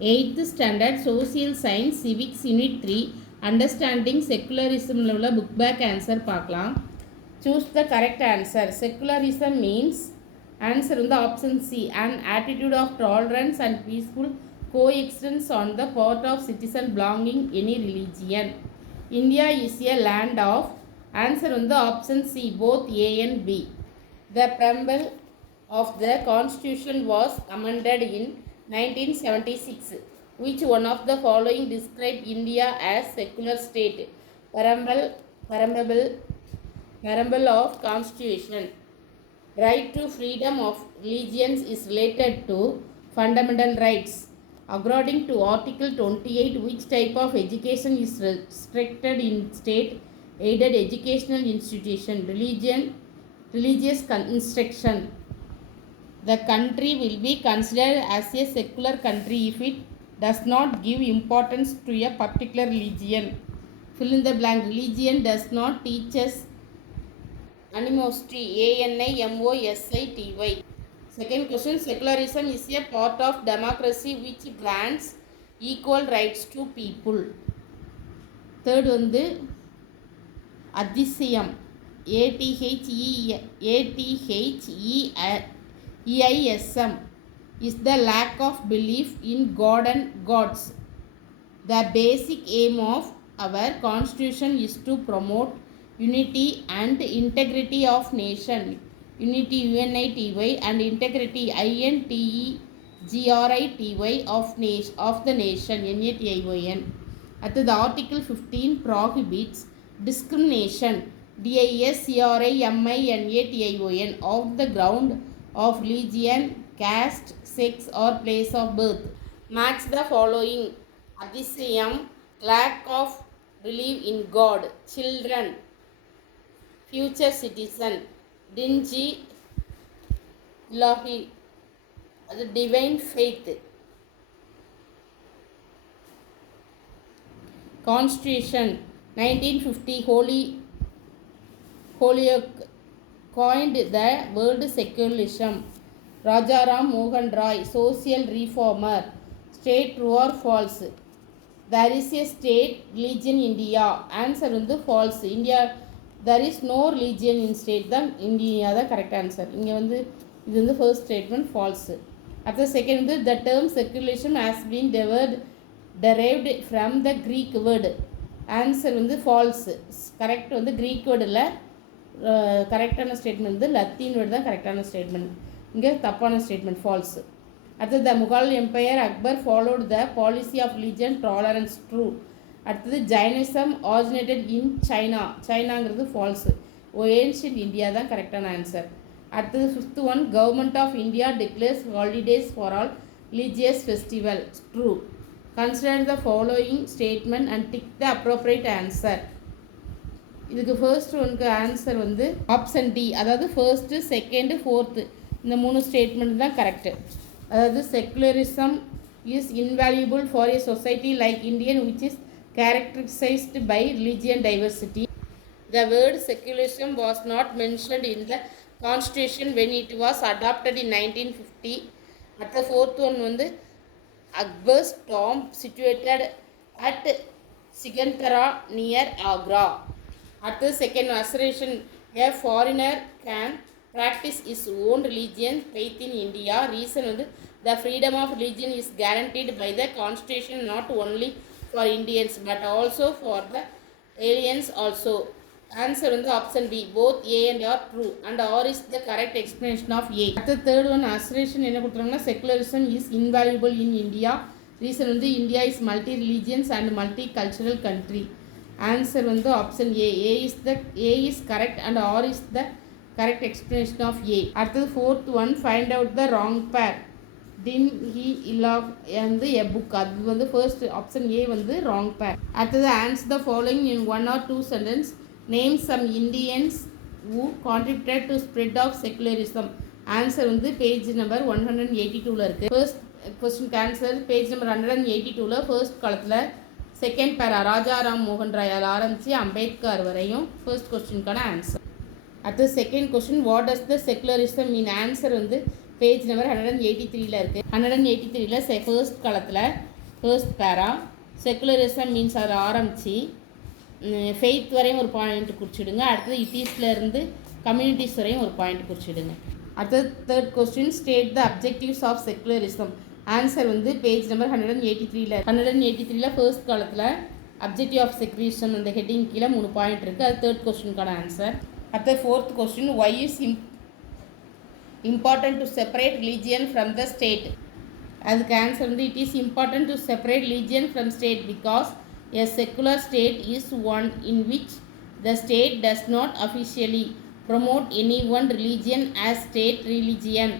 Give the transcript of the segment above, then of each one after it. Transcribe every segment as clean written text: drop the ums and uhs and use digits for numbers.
8th Standard Social Science Civics Unit 3 Understanding Secularism உள்ள book back answer பார்க்கலாம். Choose the correct answer. Secularism means answer வந்து option C, an attitude of tolerance and peaceful coexistence on the part of citizen belonging any religion. India is a land of answer வந்து option C, both A and B. The preamble of the constitution was amended in 1976. Which one of the following describe India as secular state? Preamble of constitution. Right to freedom of religions is related to fundamental rights. According to Article 28, which type of education is restricted in state aided educational institution? Religious instruction. The country will be considered as a secular country if it does not give importance to a particular religion. Fill in the blank. Religion does not teach us animosity. ANIMOSITY. Second question. Secularism is a part of democracy which grants equal rights to people. Third வந்து அதிசயம். ATHEISM is the lack of belief in God and gods. The basic aim of our constitution is to promote unity and integrity of nation. Unity UNITY and integrity INTEGRITY of the nation NATION. At the Article 15 prohibits discrimination DISCRIMINATION of the ground of religion, caste, sex or place of birth. Match the following. Adisayam, lack of belief in God. Children, future citizen. Dingy, Lahi, the divine faith. Constitution 1950 Holyoake coined the word secularism. Rajaram Mohan Roy, social reformer. State, true or false? There is a state religion in India. Answer வந்து false. India there is no religion in state. தான் India தான் correct answer. இங்கே வந்து இது வந்து first statement false. After second வந்து the term secularism has been derived from the Greek word. Answer வந்து false. correct வந்து Greek word இல்லை, கரெக்டான ஸ்டேட்மெண்ட் வந்து லத்தீன் வேர்டு தான் கரெக்டான ஸ்டேட்மெண்ட். இங்கே தப்பான ஸ்டேட்மெண்ட் ஃபால்ஸ். அடுத்தது the Mughal empire Akbar followed the policy of religion tolerance true. அடுத்தது ஜைனிசம் ஆரிஜினேட்டட் இன் சைனாங்கிறது ஃபால்ஸு. ஏன்ஷியன்ட் இந்தியா தான் கரெக்டான ஆன்சர். அடுத்தது fifth one government of India declares holidays for all religious festival. True. Consider the following statement and tick the appropriate answer. இதுக்கு first ஒனுக்கு answer வந்து option D, அதாவது first second fourth இந்த மூணு statement தான் கரெக்டு. அதாவது secularism is invaluable for A society like Indian which is characterized by religion diversity. The word secularism was not mentioned in the constitution when it was adopted in 1950. அடுத்த fourth one வந்து Akbar's tomb situated at Sikandra near Agra. At the second assertion, a foreigner can practice his own religion faith in India. Reason வந்து the freedom of religion is guaranteed by the constitution not only for Indians but also for the aliens also. Answer வந்து option B, both A and R true and R is the correct explanation of A. At the third one assertion என்ன கொடுத்துறாங்கன்னா secularism is invaluable in India. Reason வந்து India is multi religions and multicultural country. Answer வந்து option A. A is correct and R is the correct explanation of A. அடுத்தது fourth one find out the wrong pair. டின் ஹி இலாவ் வந்து எ புக். அது வந்து first option A வந்து wrong pair. அடுத்தது answer the following in 1 or 2 sentence. Name some Indians who contributed to spread of secularism. Answer வந்து page number 182ல் இருக்குது. First question answer page number 182ல் ஃபர்ஸ்ட் காலத்தில் செகண்ட் பேரா ராஜாராம் மோகன் ராயால் ஆரம்பித்து அம்பேத்கர் வரையும் ஃபர்ஸ்ட் கொஸ்டினுக்கான ஆன்சர். அடுத்து second question what does the secularism mean. Answer வந்து பேஜ் நம்பர் 183ல் இருக்குது. 183ல் ஃபர்ஸ்ட் காலத்தில் ஃபர்ஸ்ட் பேரா செக்குலரிசம் மீன்ஸ் அதில் ஆரம்பித்து ஃபெய்த் வரையும் ஒரு பாயிண்ட் குறிச்சிடுங்க. அடுத்தது இட்டீஸ்லேருந்து கம்யூனிட்டிஸ் வரையும் ஒரு பாயிண்ட் குறிச்சிடுங்க. அடுத்தது third question, state the objectives of secularism. Answer வந்து பேஜ் நம்பர் 183ல் ஃபர்ஸ்ட் காலத்தில் அப்ஜெக்டிவ் ஆஃப் செக்குலரிசம் அந்த ஹெட்டிங் கீழே 3 பாயிண்ட் இருக்குது. அது தேர்ட் கொஸ்டினுக்கான ஆன்சர். அடுத்தது fourth question, why is important to separate religion from the state. அதுக்கு ஆன்சர் வந்து it is important to separate religion from state because a secular state is one in which the state does not officially promote any one religion as state religion.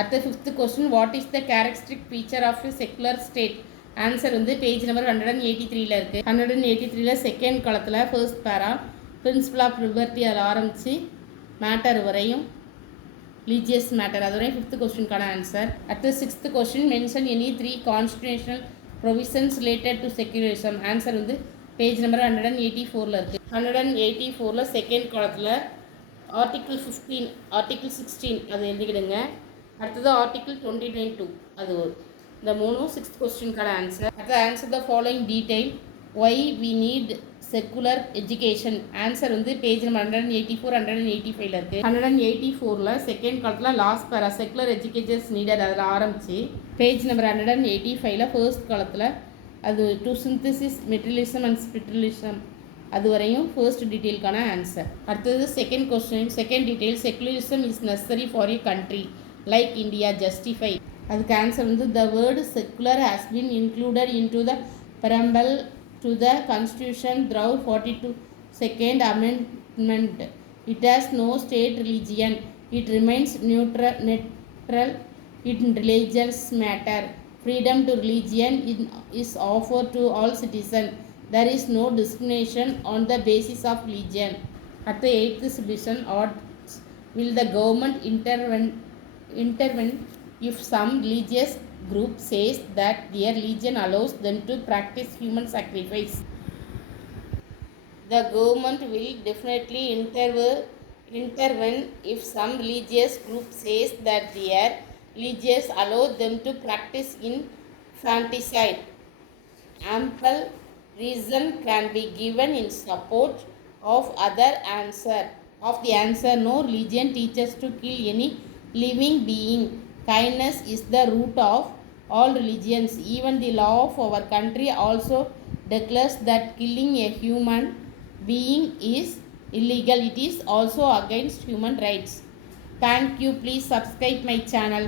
At the fifth question, what is the characteristic feature of a secular state? Answer வந்து page number 183ல் இருக்குது. 183ல் second காலத்தில் first para principle of liberty அதில் ஆரம்பித்து matter வரையும் religious matter அது வரையும் ஃபிஃப்த் கொஸ்டினுக்கான ஆன்சர். அடுத்து sixth question, mention any 3 constitutional provisions related to secularism. Answer வந்து பேஜ் நம்பர் 184ல் இருக்குது. 184ல் செகண்ட் காலத்தில் ஆர்டிக்கிள் 15 ஆர்டிக்கிள் 16 அது எழுதிக்கிடுங்க. அடுத்தது ஆர்டிக்கிள் 29(2) அது இந்த 3 சிக்ஸ்த் கொஸ்டினுக்கான ஆன்சர். அடுத்த answer the following detail, Y we need secular education. Answer வந்து பேஜ் நம்பர் 184 185ல் இருக்குது. 184ல் செகண்ட் காலத்தில் last para secular educations needed அதில் ஆரம்பித்து பேஜ் நம்பர் 185ல் ஃபர்ஸ்ட் காலத்தில் அது to synthesis materialism and spiritualism அது வரையும் ஃபர்ஸ்ட் டீட்டெயிலுக்கான ஆன்சர். அடுத்தது second question, second detail, secularism is necessary for a country like India, justify. அதுக்கு ஆன்சர் வந்து the word secular has been included into the preamble to the Constitution through 42nd Amendment. It has no state religion. It remains neutral in religious matter. Freedom to religion is offered to all citizens. There is no discrimination on the basis of religion. At the 8th subdivision, will the government intervene if some religious group says that their religion allows them to practice human sacrifice? The government will definitely intervene if some religious group says that their religion allows them to practice infanticide. Ample reason can be given in support of the answer. No religion teaches to kill any living being. Kindness is the root of all religions. Even the law of our country also declares that killing a human being is illegal. It is also against human rights. Thank you. Please subscribe my channel.